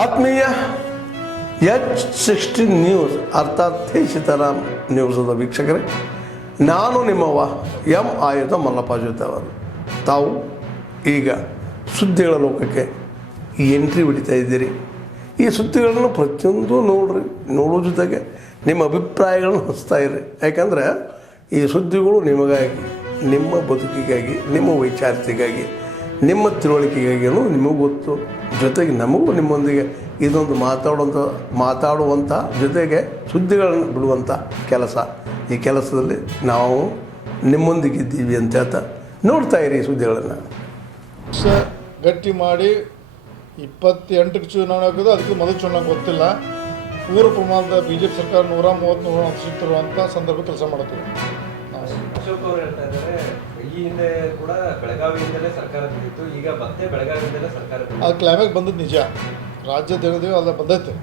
ಆತ್ಮೀಯ H16 news ಅರ್ಥಾತ್ ಹೇ ಸೀತಾರಾಮ್ ನ್ಯೂಸದ ವೀಕ್ಷಕರೇ, ನಾನು ನಿಮ್ಮವ ಎಂ ಆಯುಧ ಮಲ್ಲಪ್ಪ ಜೊತೆವರು. ತಾವು ಈಗ ಸುದ್ದಿಗಳ ಲೋಕಕ್ಕೆ ಎಂಟ್ರಿ ಹೊಡಿತಾ ಇದ್ದೀರಿ. ಈ ಸುದ್ದಿಗಳನ್ನು ಪ್ರತಿಯೊಂದು ನೋಡೋ ಜೊತೆಗೆ ನಿಮ್ಮ ಅಭಿಪ್ರಾಯಗಳನ್ನು ಹಂಚ್ತಾ ಇರಿ. ಯಾಕಂದರೆ ಈ ಸುದ್ದಿಗಳು ನಿಮಗಾಗಿ, ನಿಮ್ಮ ಬದುಕಿಗಾಗಿ, ನಿಮ್ಮ ವೈಚಾರಿಕೆಗಾಗಿ, ನಿಮ್ಮ ತಿಳುವಳಿಕೆಗಾಗಿಯೂ ನಿಮಗೂ ಗೊತ್ತು. ಜೊತೆಗೆ ನಮಗೂ ನಿಮ್ಮೊಂದಿಗೆ ಇದೊಂದು ಮಾತಾಡುವಂಥ ಜೊತೆಗೆ ಸುದ್ದಿಗಳನ್ನು ಬಿಡುವಂಥ ಕೆಲಸ. ಈ ಕೆಲಸದಲ್ಲಿ ನಾವು ನಿಮ್ಮೊಂದಿಗಿದ್ದೀವಿ ಅಂತ ಹೇಳ್ತಾ ನೋಡ್ತಾ ಇರಿ ಸುದ್ದಿಗಳನ್ನು. ಗಟ್ಟಿ ಮಾಡಿ 28ಕ್ಕೆ ಚುನಾವಣೆ ಆಗೋದು, ಅದಕ್ಕೆ ಮೊದಲು ಚುನಾವಣೆ ಗೊತ್ತಿಲ್ಲ. ಪೂರ್ವ ಪ್ರಮಾಣದ BJP ಸರ್ಕಾರ 130-140 ಸಿಗ್ತಿರುವಂಥ ಸಂದರ್ಭ ಕೆಲಸ ಮಾಡುತ್ತದೆ. ಅಶೋಕ್ ಅವರು ಹೇಳ್ತಾ ಇದ್ದಾರೆ, ಈ ಹಿಂದೆ ಕೂಡ ಬೆಳಗಾವಿಯಿಂದಲೇ ಸರ್ಕಾರ ಬಿದ್ದಿತ್ತು, ಈಗ ಮತ್ತೆ ಬೆಳಗಾವಿಯಿಂದಲೇ ಸರ್ಕಾರ ಬಿದ್ದಿತ್ತು. ಅದು ಕ್ಲೈಮ್ಯಾಕ್ಸ್ ಬಂದದ್ದು ನಿಜ, ರಾಜ್ಯದ ಹೇಳಿದೆವು ಅಲ್ಲ ಬಂದೈತೆ.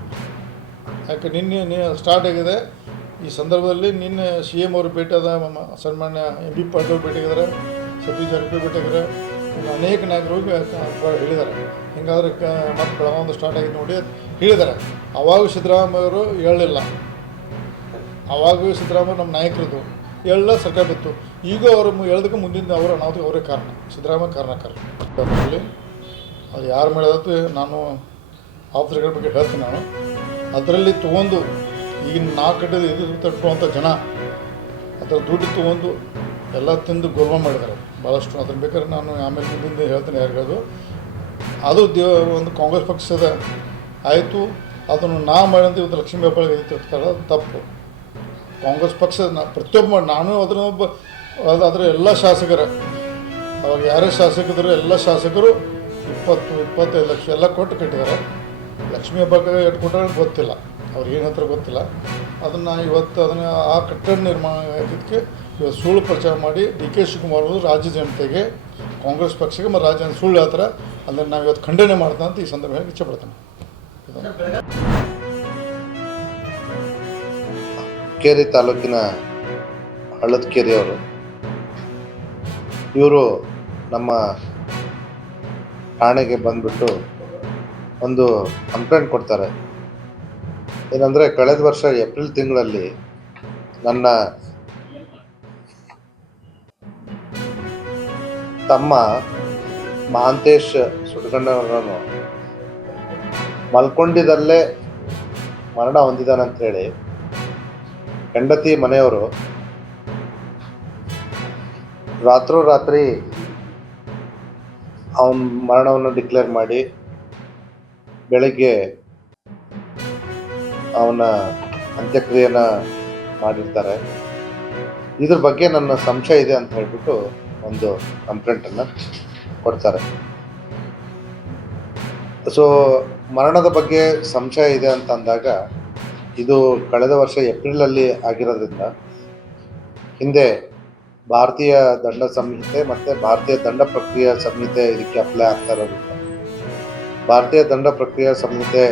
ಯಾಕೆ ನಿನ್ನೆ ಸ್ಟಾರ್ಟ್ ಆಗಿದೆ. ಈ ಸಂದರ್ಭದಲ್ಲಿ ನಿನ್ನೆ CM ಅವರು ಭೇಟಿಯಾದ, ಸನ್ಮಾನ್ಯ MB ಪಾಟೀಲ್ ಅವರು ಭೇಟಿಯಾಗಿದ್ದಾರೆ, ಸತೀಶ್ ಜಾರಕಿಹೊಳಿ ಭೇಟಿಯಾಗಿದ್ದಾರೆ, ಅನೇಕ ನಾಯಕರು ಹೇಳಿದ್ದಾರೆ. ಹಿಂಗಾದ್ರೆ ಮತ್ತೆ ಬೆಳಗಾವಿ ಸ್ಟಾರ್ಟ್ ಆಗಿದೆ ನೋಡಿ ಹೇಳಿದ್ದಾರೆ. ಅವಾಗ ಸಿದ್ದರಾಮಯ್ಯ ಅವರು ಹೇಳಲಿಲ್ಲ. ಅವಾಗೂ ಸಿದ್ದರಾಮಯ್ಯ ನಮ್ಮ ನಾಯಕರದ್ದು ಎಲ್ಲ ಸರ್ಕಾರ ಬಿತ್ತು. ಈಗ ಅವರು ಹೇಳೋದಕ್ಕೆ ಮುಂದಿನ ಅವರ ಅನಾಹುತಕ್ಕೆ ಅವರೇ ಕಾರಣ, ಸಿದ್ದರಾಮಯ್ಯ ಕಾರಣಕಾರ. ಅದು ಯಾರು ಮಾಡಿದತ್ತು ನಾನು ಆಫೀಸರ್ಗಳ ಬಗ್ಗೆ ಹೇಳ್ತೀನಿ. ನಾನು ಅದರಲ್ಲಿ ತೊಗೊಂಡು ಈಗಿನ 4 ಗಂಟೆ ಇದು ತಟ್ಟುವಂಥ ಜನ ಅದರ ದುಡ್ಡು ತೊಗೊಂಡು ಎಲ್ಲ ತಿಂದು ಗೋಲ್ಮ ಮಾಡಿದ್ದಾರೆ ಭಾಳಷ್ಟು. ಅದನ್ನು ಬೇಕಾದ್ರೆ ನಾನು ಆಮೇಲೆ ಮುಂದಿನ ಹೇಳ್ತೀನಿ ಯಾರಿಗದು. ಅದು ಒಂದು ಕಾಂಗ್ರೆಸ್ ಪಕ್ಷದ ಆಯಿತು. ಅದನ್ನು ಮಾಡಿದಂಥ ಇವತ್ತು ಲಕ್ಷ್ಮೀ ಹೆಬ್ಬಾಳ್ಕರ್ ಇರ್ತಾರೆ, ಅದು ತಪ್ಪು. ಕಾಂಗ್ರೆಸ್ ಪಕ್ಷದ ಪ್ರತಿಯೊಬ್ಬ ನಾನು ಅದನ್ನೊಬ್ಬ ಅದರ ಎಲ್ಲ ಶಾಸಕರ ಅವಾಗ ಯಾರೇ ಶಾಸಕರು ಎಲ್ಲ ಶಾಸಕರು 20-25 ಲಕ್ಷ ಎಲ್ಲ ಕೊಟ್ಟು ಕಟ್ಟಿದ್ದಾರೆ. ಲಕ್ಷ್ಮೀ ಹೆಬ್ಬಾಳ್ಕರ್ ಎಷ್ಟು ಕೊಟ್ಟರೆ ಗೊತ್ತಿಲ್ಲ, ಅವ್ರಿಗೆ ಏನು ಹತ್ರ ಗೊತ್ತಿಲ್ಲ. ಅದನ್ನು ಇವತ್ತು ಅದನ್ನು ಆ ಕಟ್ಟಡ ನಿರ್ಮಾಣ ಆಗಿದ್ದಕ್ಕೆ ಇವತ್ತು ಸುಳ್ಳು ಪ್ರಚಾರ ಮಾಡಿ DK ಶಿವಕುಮಾರ್ ಅವರು ರಾಜ್ಯ ಜನತೆಗೆ, ಕಾಂಗ್ರೆಸ್ ಪಕ್ಷಕ್ಕೆ ಮತ್ತು ರಾಜ್ಯ ಸುಳ್ಳು ಹೇಳ್ತಾರೆ. ಅದನ್ನು ನಾವು ಇವತ್ತು ಖಂಡನೆ ಮಾಡ್ತಾ ಅಂತ ಈ ಸಂದರ್ಭ ಇಚ್ಛೆಪಡ್ತೇನೆ. ಕೇರಿ ತಾಲೂಕಿನ ಹಳ್ಳದಕೇರಿಯವರು ಇವರು ನಮ್ಮ ಠಾಣೆಗೆ ಬಂದುಬಿಟ್ಟು ಒಂದು ಕಂಪ್ಲೇಂಟ್ ಕೊಡ್ತಾರೆ. ಏನಂದರೆ, ಕಳೆದ ವರ್ಷ ಏಪ್ರಿಲ್ ತಿಂಗಳಲ್ಲಿ ನನ್ನ ತಮ್ಮ ಮಹಾಂತೇಶ್ ಸುಡ್ಗಣ್ಣವರನ್ನು ಮಲ್ಕೊಂಡಿದ್ದಲ್ಲೇ ಮರಣ ಹೊಂದಿದ್ದಾನಂಥೇಳಿ ಹೆಂಡತಿ ಮನೆಯವರು ರಾತ್ರೋರಾತ್ರಿ ಅವನ ಮರಣವನ್ನು ಡಿಕ್ಲೇರ್ ಮಾಡಿ ಬೆಳಗ್ಗೆ ಅವನ ಅಂತ್ಯಕ್ರಿಯೆಯನ್ನು ಮಾಡಿರ್ತಾರೆ. ಇದ್ರ ಬಗ್ಗೆ ನನ್ನ ಸಂಶಯ ಇದೆ ಅಂತ ಹೇಳ್ಬಿಟ್ಟು ಒಂದು ಕಂಪ್ಲೇಂಟನ್ನು ಕೊಡ್ತಾರೆ. ಸೊ ಮರಣದ ಬಗ್ಗೆ ಸಂಶಯ ಇದೆ ಅಂತ ಅಂದಾಗ, ಇದು ಕಳೆದ ವರ್ಷ ಏಪ್ರಿಲಲ್ಲಿ ಆಗಿರೋದ್ರಿಂದ ಹಿಂದೆ ಭಾರತೀಯ ದಂಡ ಸಂಹಿತೆ ಮತ್ತು ಭಾರತೀಯ ದಂಡ ಪ್ರಕ್ರಿಯಾ ಸಂಹಿತೆ ಇದಕ್ಕೆ ಅಪ್ಲೈ ಆಗ್ತಾ ಇರೋದ್ರಿಂದ ಭಾರತೀಯ ದಂಡ ಪ್ರಕ್ರಿಯಾ ಸಂಹಿತೆ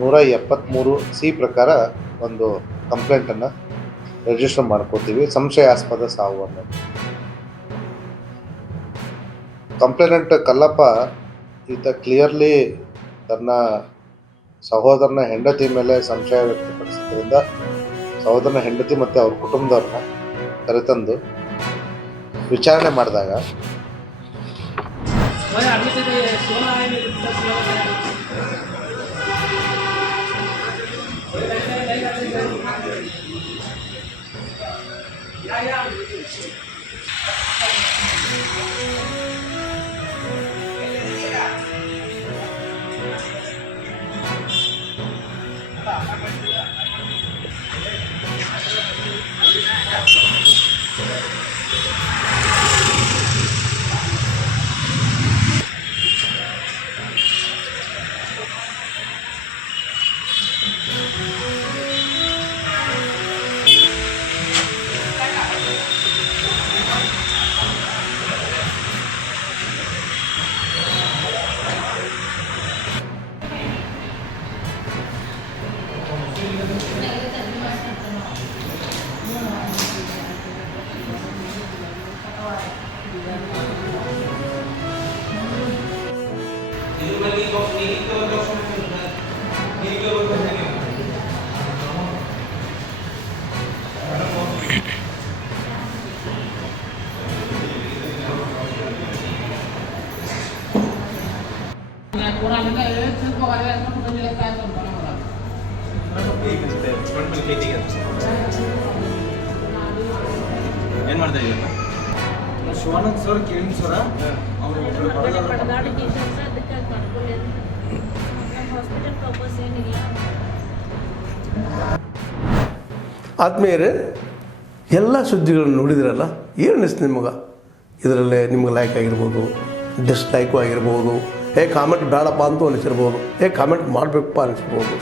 173C ಪ್ರಕಾರ ಒಂದು ಕಂಪ್ಲೇಂಟನ್ನು ರಿಜಿಸ್ಟರ್ ಮಾಡ್ಕೋತೀವಿ, ಸಂಶಯಾಸ್ಪದ ಸಾವು ಅನ್ನೋದು. ಕಂಪ್ಲೇಂಟ್ ಕಲ್ಲಪ್ಪ ಈತ ಕ್ಲಿಯರ್ಲಿ ತನ್ನ ಸಹೋದರನ ಹೆಂಡತಿ ಮೇಲೆ ಸಂಶಯ ವ್ಯಕ್ತಪಡಿಸಿದ್ರಿಂದ ಸಹೋದರನ ಹೆಂಡತಿ ಮತ್ತು ಅವ್ರ ಕುಟುಂಬದವ್ರನ್ನ ಕರೆತಂದು ವಿಚಾರಣೆ ಮಾಡಿದಾಗ ಏನು ಮಾಡ್ತಾ ಇದ್ದೀರಾ? ಶಿವಾನಂದ್ ಸರ್ ಕೇಳಿ ಸರ ಅವರು ಆದ್ಮೇಲೆ ಎಲ್ಲ ಸುದ್ದಿಗಳನ್ನು ನೋಡಿದ್ರಲ್ಲ, ಏನು ಅನಿಸ್ತು ನಿಮಗೆ? ಇದರಲ್ಲೇ ನಿಮ್ಗೆ ಲೈಕ್ ಆಗಿರ್ಬೋದು, ಡಿಸ್ಲೈಕು ಆಗಿರ್ಬೋದು, ಕಾಮೆಂಟ್ ಬೇಡಪ್ಪ ಅಂತೂ ಅನಿಸಿರ್ಬೋದು, ಕಾಮೆಂಟ್ ಮಾಡಬೇಕಪ್ಪ ಅನಿಸಿರ್ಬೋದು,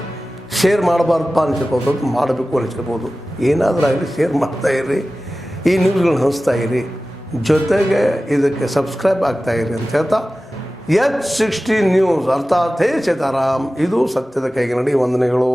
ಶೇರ್ ಮಾಡಬಾರ್ದಪ್ಪ ಅನಿಸಿರ್ಬೋದು, ಅದು ಮಾಡಬೇಕು ಅನಿಸಿರ್ಬೋದು. ಏನಾದರೂ ಆಗಲಿ ಶೇರ್ ಮಾಡ್ತಾಯಿರಿ, ಈ ನ್ಯೂಸ್ಗಳನ್ನ ಹಂಚ್ತಾ ಇರಿ, ಜೊತೆಗೆ ಇದಕ್ಕೆ ಸಬ್ಸ್ಕ್ರೈಬ್ ಆಗ್ತಾಯಿರಿ ಅಂತ ಹೇಳ್ತಾ H16 ನ್ಯೂಸ್ ಅರ್ಥಾತ್ ಹೇ ಸೀತಾರಾಮ್, ಇದು ಸತ್ಯದ ಕೈಗೆ ನಡಿ. ವಂದನೆಗಳು.